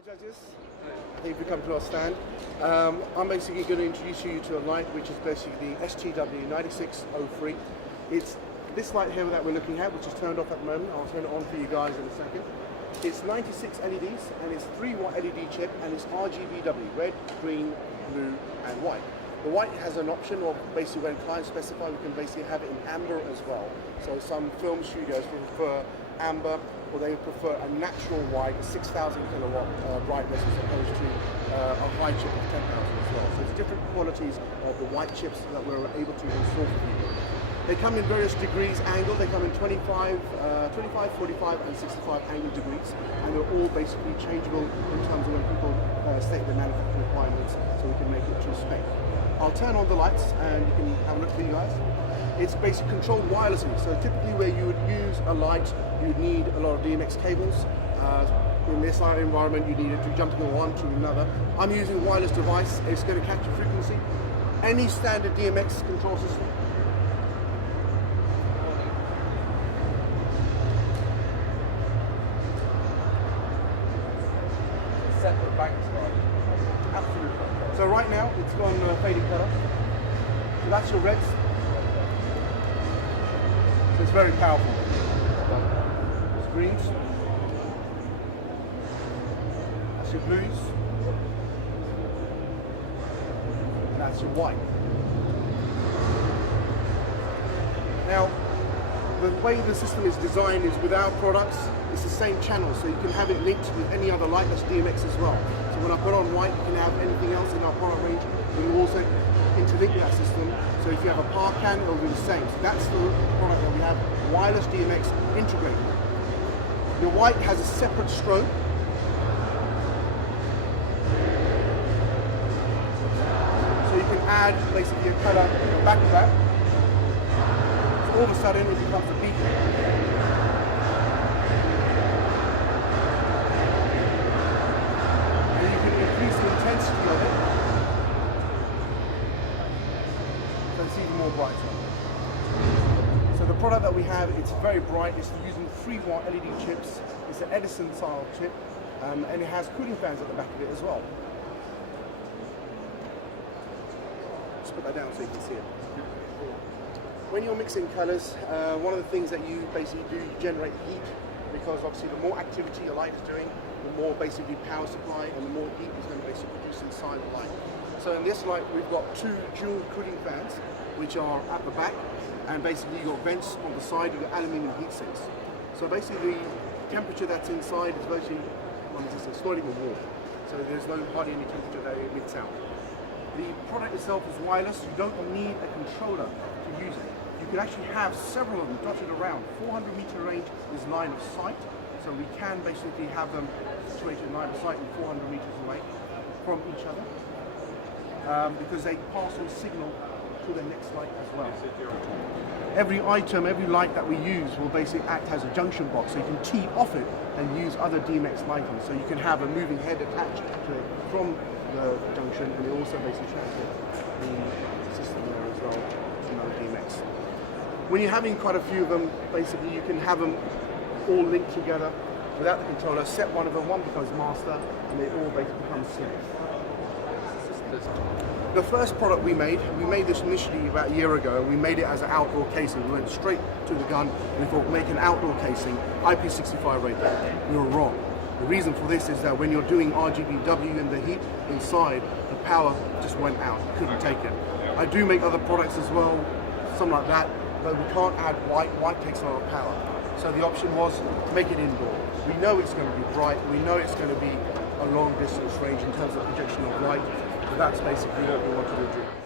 Hi judges, thank you for coming to our stand. I'm basically going to introduce you to a light which is basically the STW 9603. It's this light here that we're looking at, which is turned off at the moment. I'll turn it on for you guys in a second. It's 96 LEDs and it's 3-watt LED chip and it's RGBW, red, green, blue and white. The white has an option of basically when clients specify, we can basically have it in amber as well. So some film studios prefer amber, or they prefer a natural white, a 6,000 kilowatt brightness as opposed to a high chip of 10,000 as well. So it's different qualities of the white chips that we're able to install for people. They come in various degrees angle. They come in 25, 45 and 65 angle degrees, and they're all basically changeable in terms of when people state their manufacturing requirements, so we can make it to spec. I'll turn on the lights and you can have a look for you guys. It's basically controlled wirelessly, so typically where you would use a light, you'd need a lot of DMX cables. In this light environment, you need it to jump from one to another. I'm using a wireless device. It's going to catch a frequency. Any standard DMX control system. Separate banks, right? Absolutely. So right now, it's gone fading color. So that's your reds. So it's very powerful. It's greens. That's your blues. And that's your white. Now, the way the system is designed is with our products, it's the same channel, so you can have it linked with any other light that's DMX as well. So when I put on white, you can have anything else in our product range. We will also interlink that system, so if you have a power can, it'll do the same. So that's the product that we have, wireless DMX integrated. Your white has a separate strobe. So you can add basically a color back to that. So all of a sudden it becomes a beacon. And you can increase the intensity of it. So it's even more brighter. So the product that we have, it's very bright. It's using 3-watt LED chips. It's an Edison style chip, and it has cooling fans at the back of it as well. Just put that down so you can see it. When you're mixing colors, one of the things that you basically do, you generate heat, because obviously the more activity your light is doing, the more basically power supply and the more heat is going to basically produce inside the light. So in this light, we've got 2 dual cooling fans, which are at the back, and basically you've got vents on the side with the aluminium heat sinks. So basically the temperature that's inside is virtually non-existent. It's not even warm. So there's hardly any temperature that it emits out. The product itself is wireless. You don't need a controller to use it. You can actually have several of them dotted around. 400 meter range is line of sight. So we can basically have them situated in line of sight and 400 meters away from each other. Because they pass on signal to the next light as well. Every item, every light that we use will basically act as a junction box, so you can tee off it and use other DMX lighting. So you can have a moving head attached to it from the junction, and it also basically transfer the system there as well to another DMX. When you're having quite a few of them, basically you can have them all linked together without the controller. Set one of them, one becomes master, and they all basically become sync. The first product we made this initially about a year ago, and we made it as an outdoor casing. We went straight to the gun and we thought, make an outdoor casing, IP65 rated. We were wrong. The reason for this is that when you're doing RGBW and the heat inside, the power just went out, couldn't take it. I do make other products as well, something like that, but we can't add white. White takes a lot of power. So the option was to make it indoor. We know it's going to be bright, we know it's going to be a long distance range in terms of projection of light. So that's basically what we wanted to do.